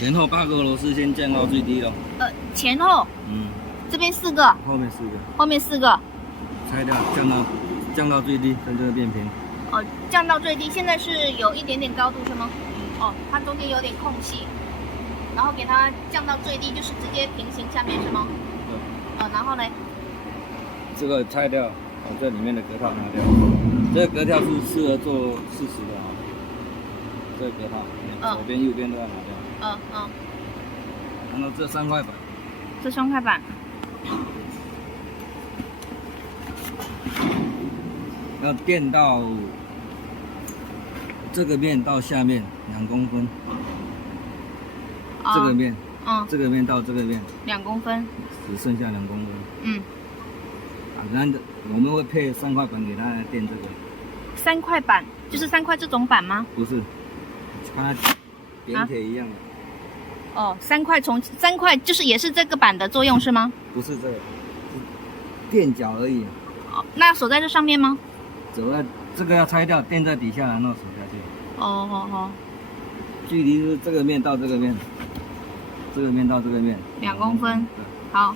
前后8个螺丝先降到最低咯。前后，这边4个，后面4个，后面4个，拆掉，降到最低，它就会变平。哦，降到最低，现在是有一点点高度是吗？哦，它中间有点空隙，然后给它降到最低，就是直接平行下面是吗？对。然后呢？这个拆掉，把这里面的隔套拿掉。这个隔套是适合做40的啊。这个隔套，左边右边都要拿掉。然后这3块板，这3块板要垫到这个面到下面2公分。这个面，这个面到这个面2公分，只剩下2公分。然后我们会配3块板给它垫这个。3块板就是3块这种板吗？不是，看它扁铁一样的。3块就是也是这个板的作用是吗？不是这个，是垫脚而已。那要锁在这上面吗？走在这个要拆掉，垫在底下，然后锁下去。距离是这个面到这个面，这个面到这个面2公分。好。